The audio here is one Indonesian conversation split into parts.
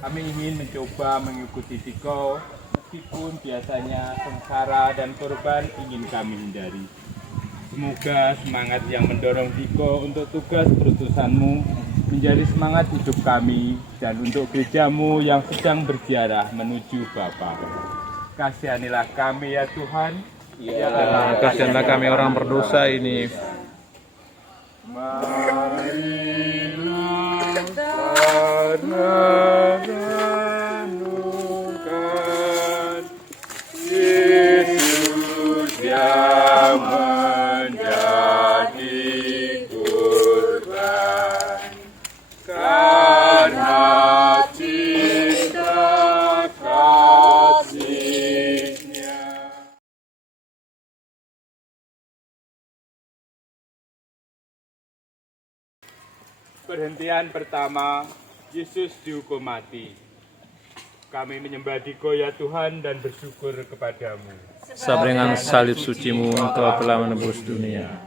Kami ingin mencoba mengikuti Tiko, meskipun biasanya sengsara dan korban ingin kami hindari. Semoga semangat yang mendorong Tiko untuk tugas perutusanmu menjadi semangat hidup kami dan untuk gerejamu yang sedang berziarah menuju Bapa. Kasihanilah kami ya Tuhan. Ya, kasihanlah kami orang berdosa ini. Marilah tanah renungkan Yesus yang menjadi korban karena cinta kasih-Nya. Perhentian pertama, Yesus dihukum mati. Kami menyembah Diko ya Tuhan dan bersyukur kepadamu. Sebab dengan salib sucimu Engkau telah menebus dunia.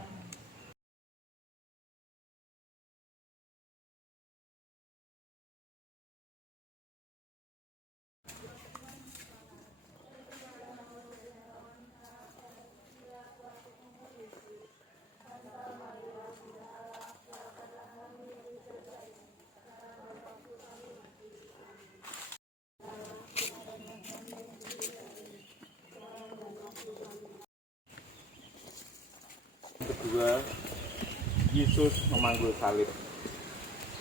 Kedua, Yesus memanggul salib.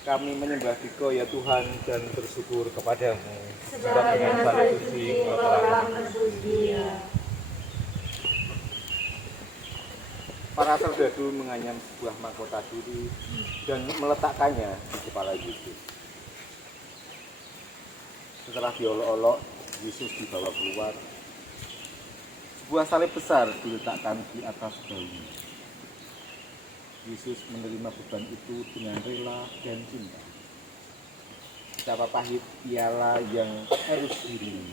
Kami menyembah Diko ya Tuhan dan bersyukur kepadamu. Sebab dengan salib suci Engkau telah menebus dunia. Para serdadu menganyam sebuah mahkota duri dan meletakkannya di kepala Yesus. Setelah diolok-olok, Yesus dibawa keluar. Sebuah salib besar diletakkan di atas bahunya. Yesus menerima beban itu dengan rela dan cinta. Betapa pahit piala yang harus diminum.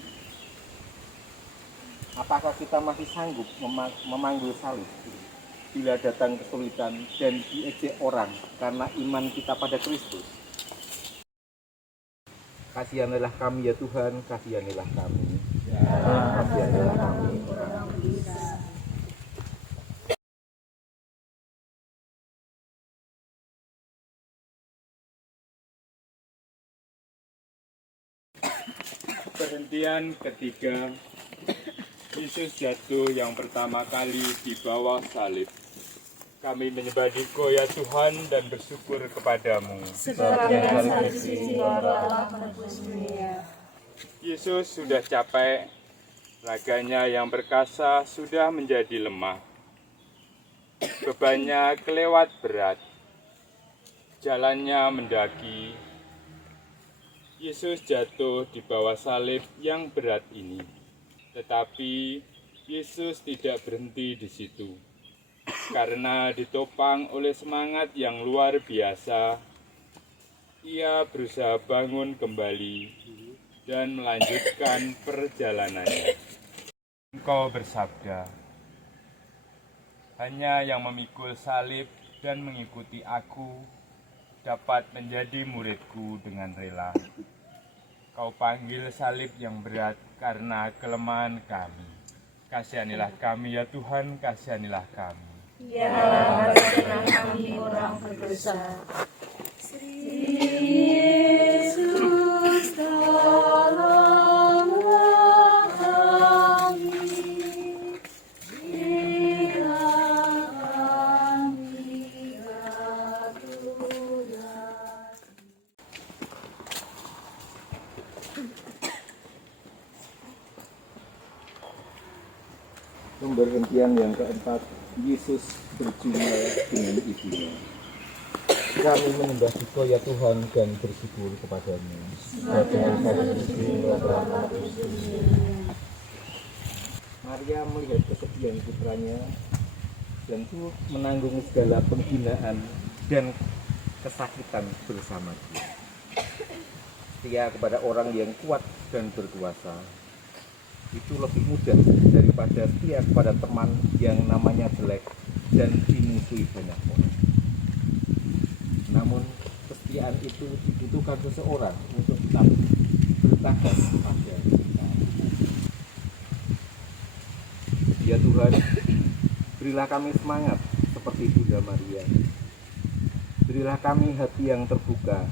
Apakah kita masih sanggup memanggul salib bila datang kesulitan dan diejek orang karena iman kita pada Kristus? Kasihanilah kami ya Tuhan, kasihanilah kami. Kasihanilah kami orang berdosa. Perhentian ketiga, Yesus jatuh yang pertama kali di bawah salib. Kami menyembah Diko ya Tuhan dan bersyukur kepadamu. Sebab dengan salib suci Engkau telah menebus dunia. Yesus sudah capek, raganya yang perkasa sudah menjadi lemah. Bebannya kelewat berat, jalannya mendaki. Yesus jatuh di bawah salib yang berat ini. Tetapi Yesus tidak berhenti di situ. Karena ditopang oleh semangat yang luar biasa, ia berusaha bangun kembali dan melanjutkan perjalanannya. Engkau bersabda, hanya yang memikul salib dan mengikuti aku dapat menjadi muridku dengan rela. Kau panggil salib yang berat karena kelemahan kami. Kasihanilah kami ya Tuhan, kasihanilah kami. Ya Allah, kasihanilah kami orang berdosa. Yesus tolonglah kami, bila kami berdosa. Pemberhentian yang keempat, Yesus berjumpa dengan ibunya. Kami menyembah Diko ya Tuhan dan bersyukur kepadamu. Sebab dengan salib suci Engkau telah menebus dunia. Maria melihat kesedihan putranya dan turut menanggung segala penghinaan dan kesakitan bersama dia. Setia kepada orang yang kuat dan berkuasa itu lebih mudah daripada setia kepada teman yang namanya jelek dan dimusuhi banyak orang. Namun kesetiaan itu dibutuhkan seseorang untuk tetap bertahan pada kita. Ya Tuhan, berilah kami semangat seperti Bunda Maria. Berilah kami hati yang terbuka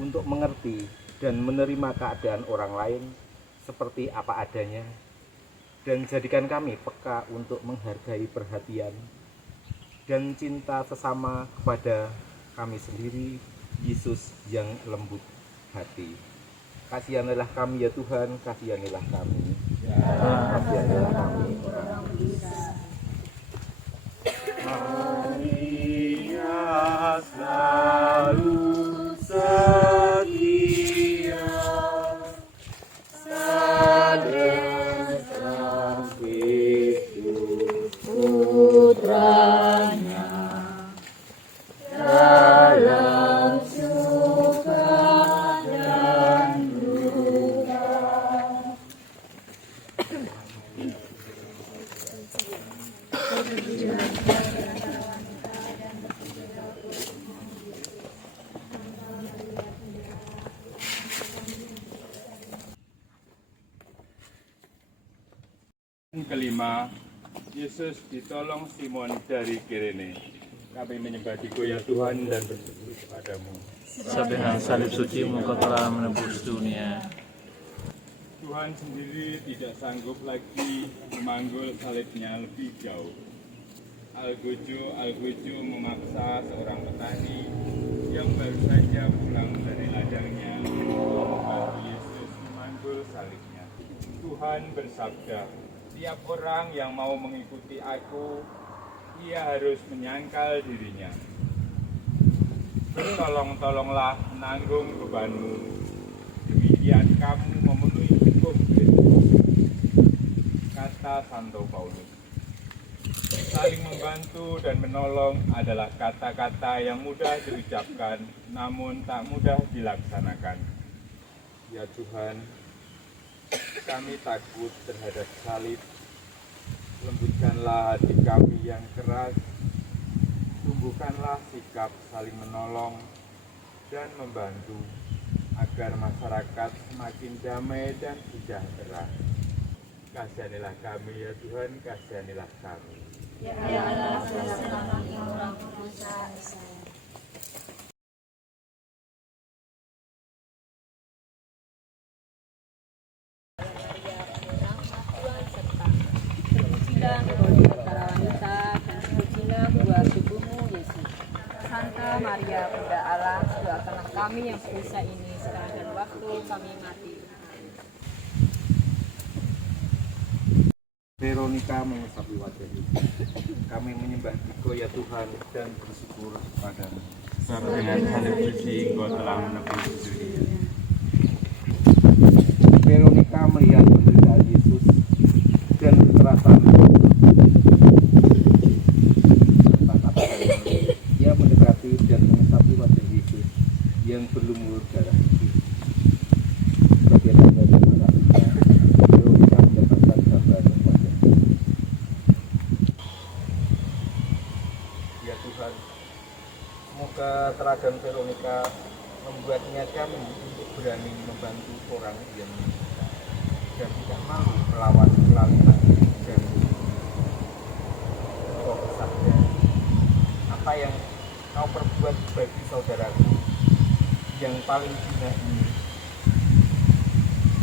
untuk mengerti dan menerima keadaan orang lain seperti apa adanya, dan jadikan kami peka untuk menghargai perhatian dan cinta sesama kepada kami sendiri, Yesus yang lembut hati. Kasihanilah kami ya Tuhan, kasihanilah kami. Kasihanilah kami. Maria selalu setia, sadar Kristus putranya dalam suka dan duka. Kelima, Yesus ditolong Simon dari Kirene. Kami menyembah Dikau ya Tuhan dan bersyukur kepadamu. Sebelum salib suci-Mu Engkau telah menebus dunia. Tuhan sendiri tidak sanggup lagi memanggul salibnya lebih jauh. Al-Gojo memaksa seorang petani yang baru saja pulang dari ladangnya membantu Yesus memanggul salibnya. Tuhan bersabda, "Tiap orang yang mau mengikuti Aku, ia harus menyangkal dirinya. Bertolong-tolonglah menanggung bebanmu. Demikian kamu memenuhi hukum Kristus," kata Santo Paulus. Saling membantu dan menolong adalah kata-kata yang mudah diucapkan, namun tak mudah dilaksanakan. Ya Tuhan, kami takut terhadap salib. Lembutkanlah hati kami yang keras. Tumbuhkanlah sikap saling menolong dan membantu agar masyarakat semakin damai dan sejahtera. Kasihanilah kami ya Tuhan, kasihanilah kami. Ya Allah, selamat orang berusaha saya. Terpujilah engkau di antara wanita, dan terpujilah buah tubuhmu, Yesus. Santa Maria, Bunda Allah, doakanlah kami yang berdosa ini sekarang dan waktu kami mati. Veronica mengesapi wajah Yesus. Kami menyembah Dikau ya Tuhan dan bersyukur kepadamu. Sebab dengan salib suci Engkau telah menebus dunia. Veronica melihat penderitaan Yesus dan kekerasan ia mendekati dan mengesapi wajah Yesus yang berlumur darah suci. Sebagai tanda terima kasihnya, Veronica mendapatkan gambaran wajah Yesus. Ya Tuhan, semoga teladan Veronica membuatnya kami untuk berani membantu orang yang membutuhkan dan tidak malu melawan kelalinan dan kau bersabda, apa yang kau perbuat bagi saudaraku yang paling hina ini,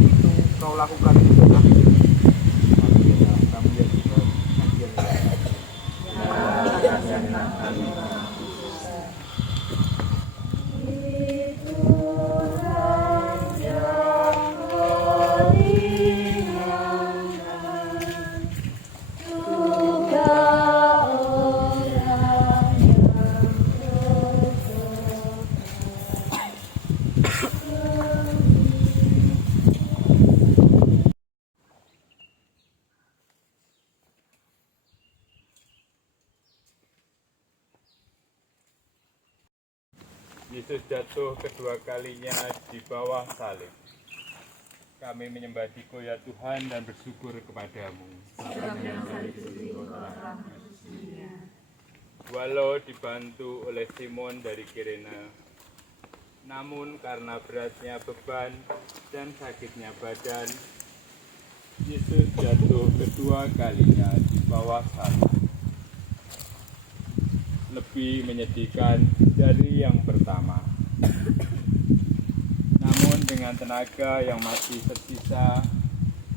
itu kau lakukan untuk kami. Kasihanilah kami ya Tuhan, kasihanilah kami. Yesus jatuh kedua kalinya di bawah salib. Kami menyembah Dikau ya Tuhan dan bersyukur kepadamu. Walau dibantu oleh Simon dari Kirene, Namun karena beratnya beban dan sakitnya badan, Yesus jatuh kedua kalinya di bawah salib. Lebih menyedihkan dari yang pertama. Namun dengan tenaga yang masih tersisa,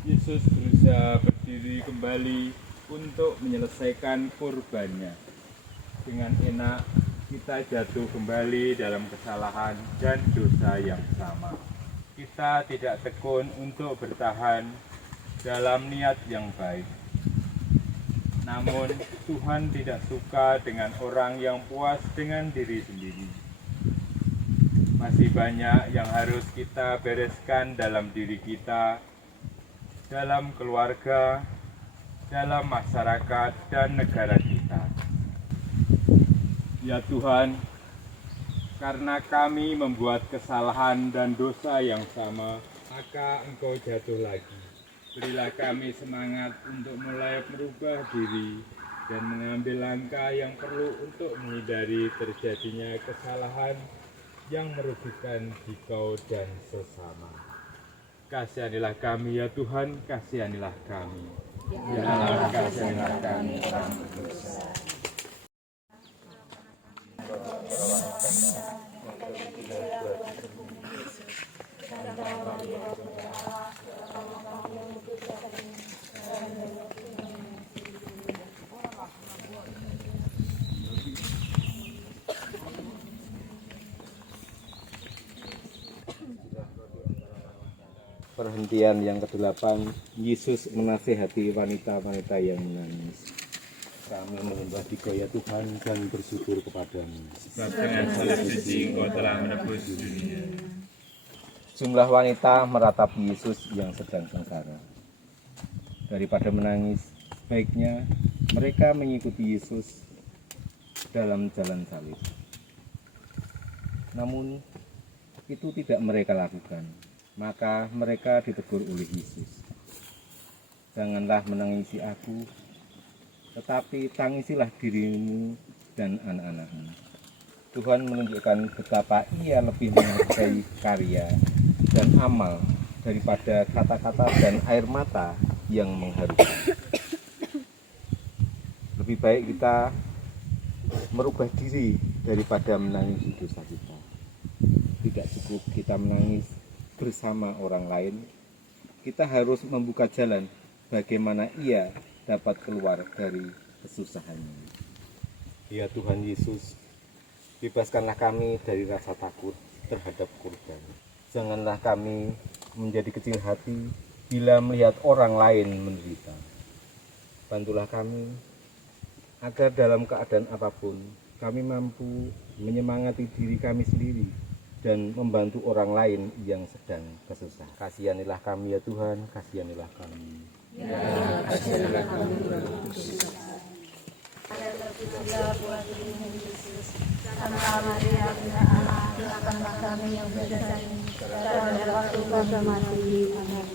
Yesus berusaha berdiri kembali untuk menyelesaikan kurbannya. Dengan enak kita jatuh kembali dalam kesalahan dan dosa yang sama. Kita tidak tekun untuk bertahan dalam niat yang baik. Namun Tuhan tidak suka dengan orang yang puas dengan diri sendiri. Masih banyak yang harus kita bereskan dalam diri kita, dalam keluarga, dalam masyarakat dan negara kita. Ya Tuhan, karena kami membuat kesalahan dan dosa yang sama, maka Engkau jatuh lagi. Berilah kami semangat untuk mulai merubah diri dan mengambil langkah yang perlu untuk menghindari terjadinya kesalahan yang merugikan Dikau dan sesama. Kasihanilah kami ya Tuhan, kasihanilah kami. Ya Allah, kasihanilah kami orang berdosa. Perhentian yang ke-8, Yesus menasihati wanita-wanita yang menangis. Kami menyembah Dikau ya Tuhan dan bersyukur kepadamu. Sebab dengan salib suci Engkau telah menebus dunia. Jumlah wanita meratapi Yesus yang sedang sengsara. Daripada menangis, baiknya mereka mengikuti Yesus dalam jalan salib. Namun itu tidak mereka lakukan. Maka mereka ditegur oleh Yesus. Janganlah menangisi aku, tetapi tangisilah dirimu dan anak-anakmu. Tuhan menunjukkan betapa ia lebih menghargai karya dan amal daripada kata-kata dan air mata yang mengharukan. Lebih baik kita merubah diri daripada menangisi dosa kita. Tidak cukup kita menangis bersama orang lain, kita harus membuka jalan bagaimana ia dapat keluar dari kesusahannya. Ya Tuhan Yesus, bebaskanlah kami dari rasa takut terhadap kurban. Janganlah kami menjadi kecil hati bila melihat orang lain menderita. Bantulah kami agar dalam keadaan apapun kami mampu menyemangati diri kami sendiri dan membantu orang lain yang sedang kesusahan. Kasihanilah kami ya Tuhan, kasihanilah kami. Ya, kasihanilah kami yang berdosa. Terpujilah buat dirimu Yesus. Santa Maria, Bunda Allah, doakanlah kami yang berdosa ini, sekarang dan waktu kami mati. Amin.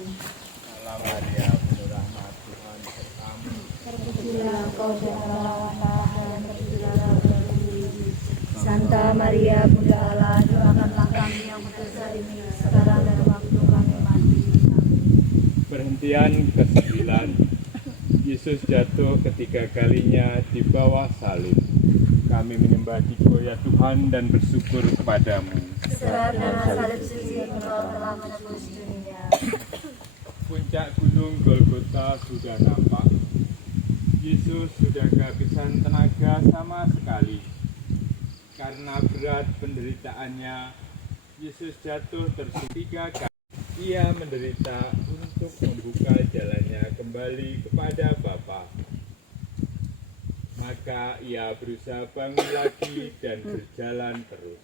Salam Maria, penuh rahmat, Tuhan sertamu. Terpujilah Engkau di antara wanita dan terpujilah buah dirimu Yesus. Santa Maria, Bunda Allah, doakanlah kami yang berdosa ini, sekarang dan waktu kami mati. Amin. Perhentian ke-9, Yesus jatuh ketiga kalinya di bawah salib. Kami menyembah Dikau ya Tuhan dan bersyukur kepadamu. Sebab dengan salib suci Engkau telah menebus dunia. Puncak gunung Golgota sudah nampak. Yesus sudah kehabisan tenaga sama sekali. Karena berat penderitaannya, Yesus jatuh tersumpah 3 kali. Ia menderita untuk membuka jalannya kembali kepada Bapa. Maka ia berusaha bangun lagi dan berjalan terus.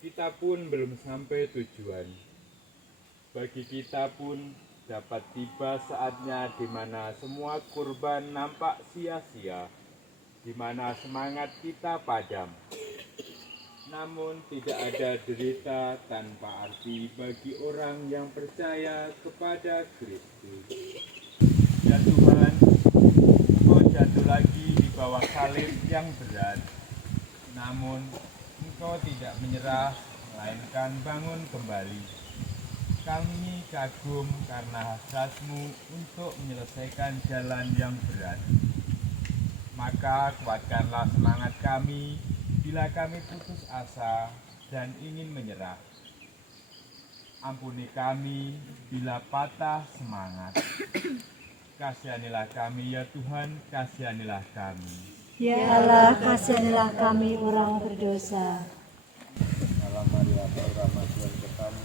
Kita pun belum sampai tujuan. Bagi kita pun dapat tiba saatnya di mana semua kurban nampak sia-sia, di mana semangat kita padam. Namun tidak ada derita tanpa arti bagi orang yang percaya kepada Kristus. Ya Tuhan, Engkau jatuh lagi di bawah salib yang berat. Namun Engkau tidak menyerah, melainkan bangun kembali. Kami kagum karena hasratmu untuk menyelesaikan jalan yang berat. Maka kuatkanlah semangat kami bila kami putus asa dan ingin menyerah. Ampuni kami bila patah semangat. Kasihanilah kami ya Tuhan, kasihanilah kami. Ya Allah, kasihanilah kami orang berdosa. Salam Maria, Penuh rahmat Tuhan berkamu,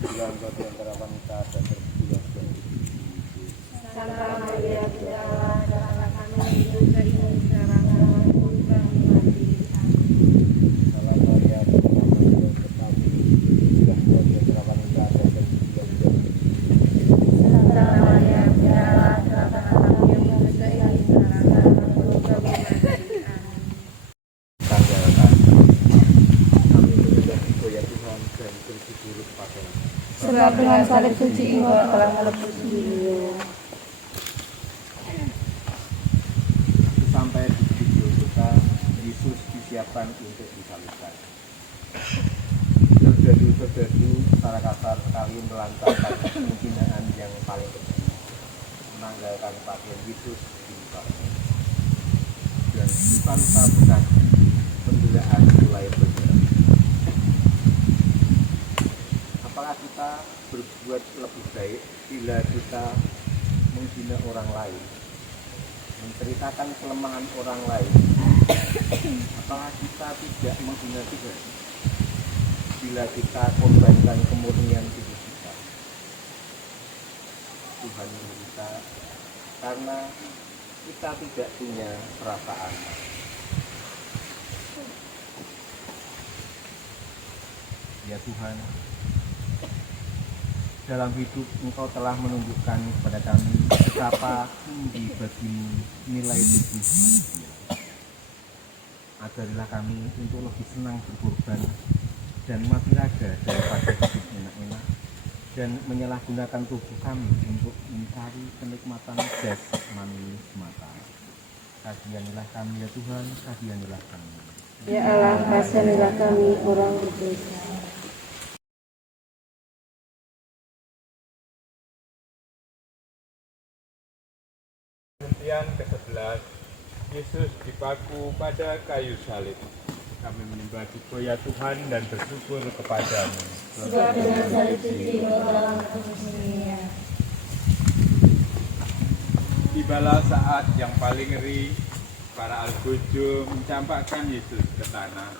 terpujilah engkau di antara wanita dan terpujilah buah Yesus. Santa Maria, Bunda Allah, doakanlah kami yang hidup dari sekarang dan waktu kami mati. Amin. Salam Maria, Penuh rahmat Tuhan berkamu, terpujilah engkau di antara wanita dan terpujilah buah Yesus. Santa Maria, Bunda Allah, doakanlah kami yang hidup dari sekarang dan waktu kami mati. Amin. Tanggalkan kami menyembah Engkau ya Tuhan dan bersyukur kepadamu. Sebab dengan salib suci Engkau telah menebus dunia. Sampai di titik Golgota, Yesus disiapkan untuk disalibkan. Serdadu-serdadu secara kasar sekali melancarkan penghinaan yang paling kecil, menanggalkan pasien Yesus di salib. Dan tanpa bekas penderitaan mulai berjalan. Apakah kita berbuat lebih baik bila kita menghina orang lain, menceritakan kelemahan orang lain? Apakah kita tidak menghina Tuhan bila kita korbankan kemurnian tubuh kita? Tuhan kita karena kita tidak punya perasaan. Ya Tuhan, dalam hidup Engkau telah menunjukkan kepada kami betapa tinggi bagimu nilai tubuh manusia. Ajarilah kami untuk lebih senang berkorban dan mati raga daripada hidup enak-enak, dan menyalahgunakan tubuh kami untuk mencari kenikmatan jasmani semata. Kasihanilah kami ya Tuhan, kasihanilah kami. Ya Allah, kasihanilah kami orang berdosa. Hentian ke-11, Yesus dipaku pada kayu salib. Kami menyembah Diko ya Tuhan dan bersyukur kepadamu. Sebab dengan salib suci Engkau telah menebus dunia. Tibalah saat yang paling ngeri, para algojo mencampakkan Yesus ke tanah,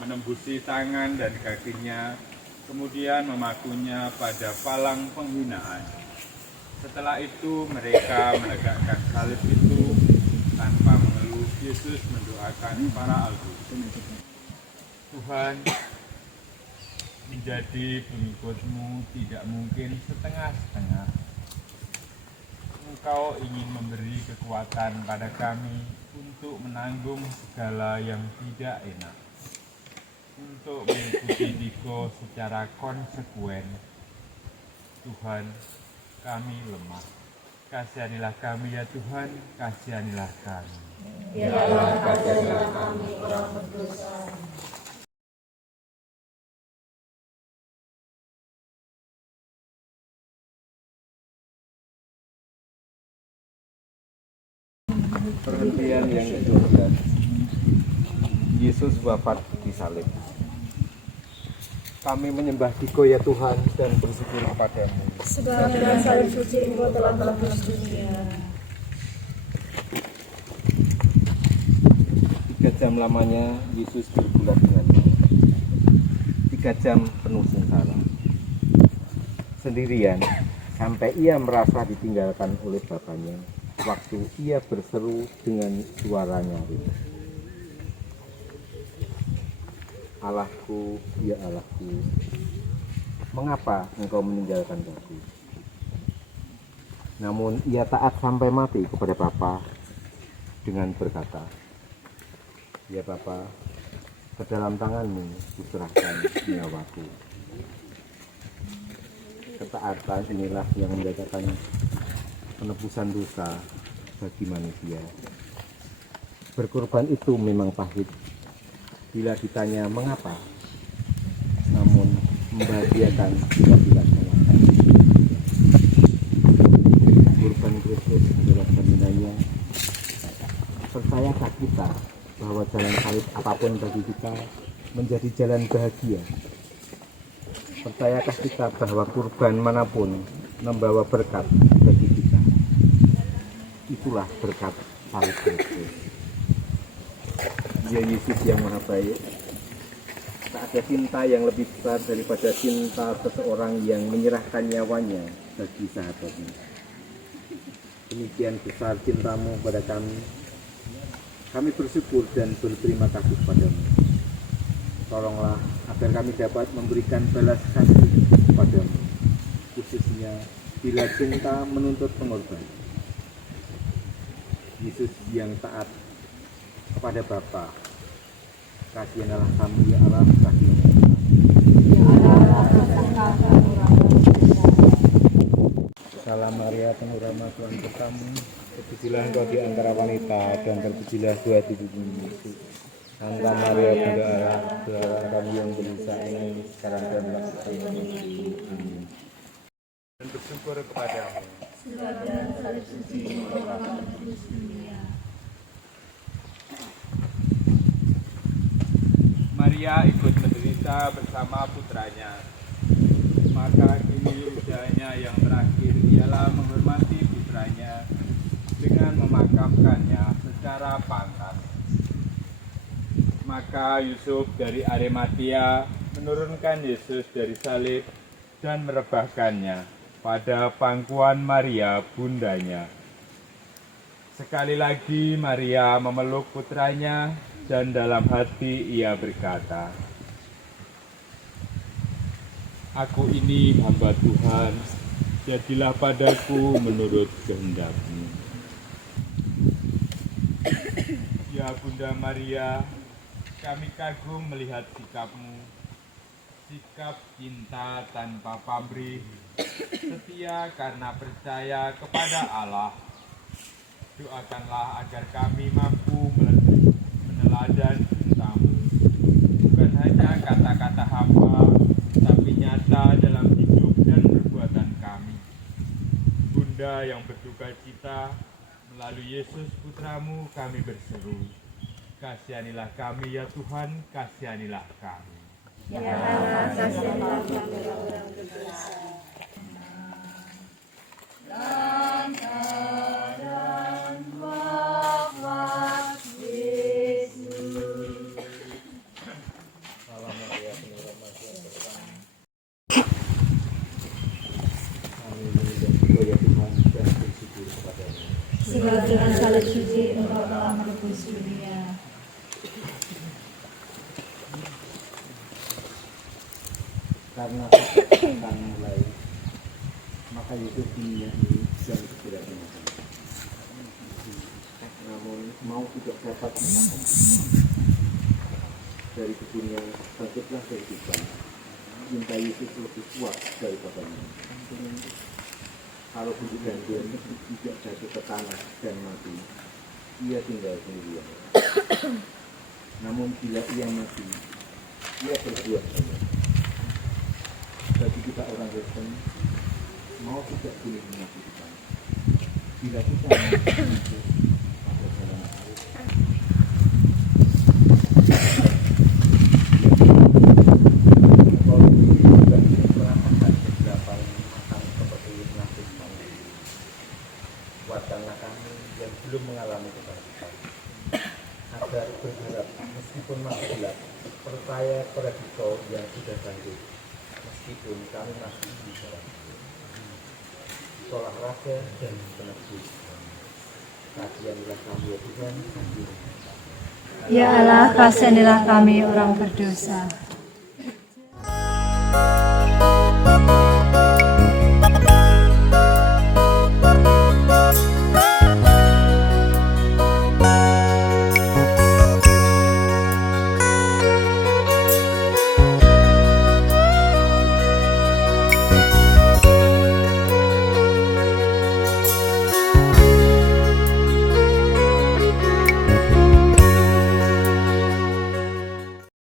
menembusi tangan dan kakinya, kemudian memakunya pada palang penghinaan. Setelah itu mereka menegakkan salib itu tanpa mengeluh. Yesus mendoakan para algojo. Tuhan, menjadi pengikut-Mu tidak mungkin setengah-setengah. Engkau ingin memberi kekuatan pada kami untuk menanggung segala yang tidak enak, untuk mengikuti Diko secara konsekuen. Tuhan, kami lemah. Kasihanilah kami ya Tuhan, kasihanilah kami. Ya Allah, kasihanilah kami orang berdosa. Perhentian yang ke-12, Yesus wafat di salib. Kami menyembah Diko ya Tuhan dan bersyukur kepadamu. Sebab dengan salib suci Engkau telah menebus dunia. 3 jam lamanya Yesus bergulat dengannya. 3 jam penuh sengsara. Sendirian sampai ia merasa ditinggalkan oleh Bapaknya. Waktu ia berseru dengan suara nyaring, Allahku, ya Allahku, mengapa engkau meninggalkan aku? Namun ia taat sampai mati kepada Bapa dengan berkata, ya Bapa, ke dalam tanganmu kuserahkan nyawaku. Ketaatan inilah yang mendatangkan penebusan dosa bagi manusia. Berkorban itu memang pahit. Bila ditanya mengapa, membahagiakan jika dilaksanakan. Kurban Kristus adalah jaminannya. Percayakah kita bahwa jalan salib apapun bagi kita menjadi jalan bahagia? Percayakah kita bahwa kurban manapun membawa berkat bagi kita? Itulah berkat salib Kristus. Dia Yesus yang maha baik. Tak ada cinta yang lebih besar daripada cinta seseorang yang menyerahkan nyawanya bagi sahabatnya. Demikian besar cintamu pada kami. Kami bersyukur dan berterima kasih padamu. Tolonglah agar kami dapat memberikan balas kasih padamu, khususnya bila cinta menuntut pengorbanan. Yesus yang taat kepada Bapa, kasihanlah kami ya Allah, kasihanlah kami. Salam Maria, penuh rahmat, Tuhan bersamamu. Terpujilah engkau di antara wanita dan terpujilah buah tubuhmu Yesus. Santa Maria Bunda Allah, doakan kami yang berdosa ini sekarang dan waktu kami mati. Amin. Dan bersyukur kepadamu. Maria ikut menderita bersama putranya. Maka kini usahanya yang terakhir ialah menghormati putranya dengan memakamkannya secara pantas. Maka Yusuf dari Arimatia menurunkan Yesus dari salib dan merebahkannya pada pangkuan Maria bundanya. Sekali lagi Maria memeluk putranya dan dalam hati ia berkata, "Aku ini hamba Tuhan, jadilah padaku menurut kehendak-Mu." Ya Bunda Maria, kami kagum melihat sikap-Mu, sikap cinta tanpa pamrih, setia karena percaya kepada Allah. Doakanlah agar kami mampu meneladan cinta-Mu, bukan hanya kata-kata hamba, tapi nyata dalam hidup dan perbuatan kami. Bunda yang berduka cita, melalui Yesus Putramu kami berseru, kasihanilah kami ya Tuhan, kasihanilah kami. Ya Allah, kasihanilah kami orang berdosa. Lantaran wafat Yesus. Salam Maria, penuh rahmat, Tuhan bersamamu. Kami mengucap syukur ya Tuhan dan bersyukur kepadamu. Sebab dengan salib suci Engkau telah menebus dunia. Karena akan mulai, maka Yesus dunia ini dan tidak menyatakan. Namun mau tidak dapat menahan dari dunia bangkitlah dari Tuhan. Cinta Yesus lebih kuat daripadanya. Kalau hidup dan dia tidak jatuh ke tanah dan mati, ia tinggal sendirian. Namun bila ia mati, ia berbuat banyak. Bagi kita orang Kristen, mau tidak boleh mengakui Tuhan. Bila kita mengakui pada jalan salib, kalau ini juga merasakan kegelapan akan seperti nasib kami. Kuatkanlah kami yang belum mengalami kebangkitan, agar berharap meskipun masih gelap, percaya pada Dikau yang sudah bangkit. Meskipun kami masih di dalam tolak raga dan penebus, kasihanilah kami ya Tuhan. Ya Allah, kasihanilah kami orang berdosa.